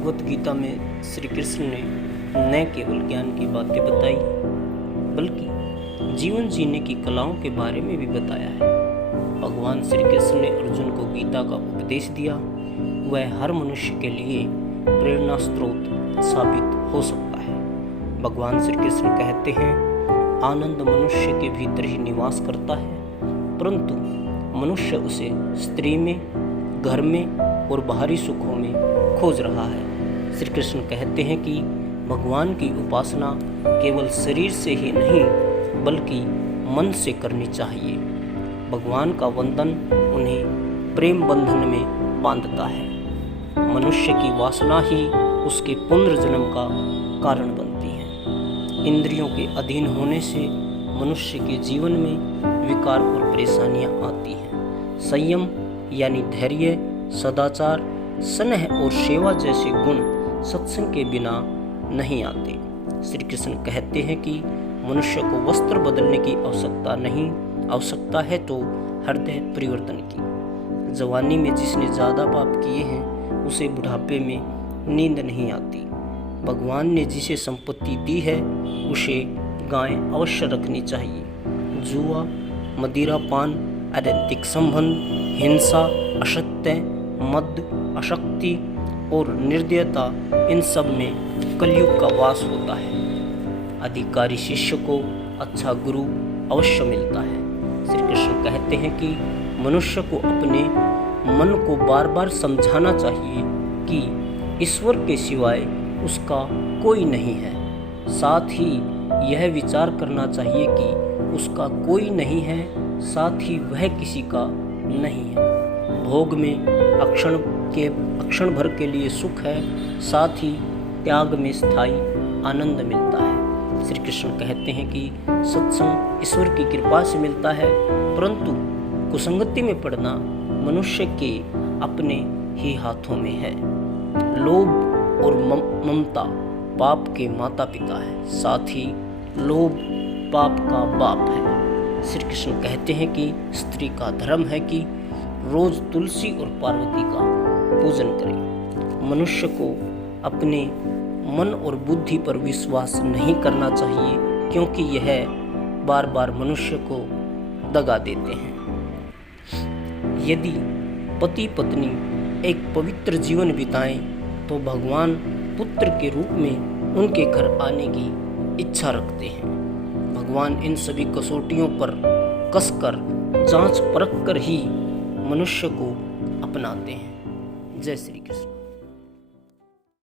भगवत गीता में श्री कृष्ण ने न केवल ज्ञान की बातें बताई बल्कि जीवन जीने की कलाओं के बारे में भी बताया है। भगवान श्री कृष्ण ने अर्जुन को गीता का उपदेश दिया, वह हर मनुष्य के लिए प्रेरणा स्रोत साबित हो सकता है। भगवान श्री कृष्ण कहते हैं, आनंद मनुष्य के भीतर ही निवास करता है, परंतु मनुष्य उसे स्त्री में, घर में और बाहरी सुखों में खोज रहा है। श्री कृष्ण कहते हैं कि भगवान की उपासना केवल शरीर से ही नहीं बल्कि मन से करनी चाहिए। भगवान का वंदन उन्हें प्रेम बंधन में बांधता है। मनुष्य की वासना ही उसके पुनर्जन्म का कारण बनती है। इंद्रियों के अधीन होने से मनुष्य के जीवन में विकार और परेशानियां आती हैं। संयम यानी धैर्य, सदाचार, स्नेह और सेवा जैसे गुण सत्संग के बिना नहीं आते। श्री कृष्ण कहते हैं कि मनुष्य को वस्त्र बदलने की आवश्यकता नहीं, आवश्यकता है तो हृदय परिवर्तन की। जवानी में जिसने ज़्यादा पाप किए हैं उसे बुढ़ापे में नींद नहीं आती। भगवान ने जिसे संपत्ति दी है उसे गाय अवश्य रखनी चाहिए। जुआ, मदिरा पान, अनैतिक संबंध, हिंसा, असत्य, मद, अशक्ति और निर्दयता, इन सब में कलयुग का वास होता है। अधिकारी शिष्य को अच्छा गुरु अवश्य मिलता है। श्री कृष्ण कहते हैं कि मनुष्य को अपने मन को बार बार समझाना चाहिए कि ईश्वर के सिवाय उसका कोई नहीं है। साथ ही यह विचार करना चाहिए कि उसका कोई नहीं है, साथ ही वह किसी का नहीं है। भोग में अक्षण भर के लिए सुख है, साथ ही त्याग में स्थायी आनंद मिलता है। श्री कृष्ण कहते हैं कि सत्संग ईश्वर की कृपा से मिलता है, परंतु कुसंगति में पड़ना मनुष्य के अपने ही हाथों में है। लोभ और ममता पाप के माता पिता है, साथ ही लोभ पाप का बाप है। श्री कृष्ण कहते हैं कि स्त्री का धर्म है कि रोज तुलसी और पार्वती का पूजन करें। मनुष्य को अपने मन और बुद्धि पर विश्वास नहीं करना चाहिए, क्योंकि यह बार बार मनुष्य को दगा देते हैं। यदि पति पत्नी एक पवित्र जीवन बिताएं तो भगवान पुत्र के रूप में उनके घर आने की इच्छा रखते हैं। भगवान इन सभी कसौटियों पर कसकर जांच परख कर ही मनुष्य को अपनाते हैं। जय श्री कृष्ण।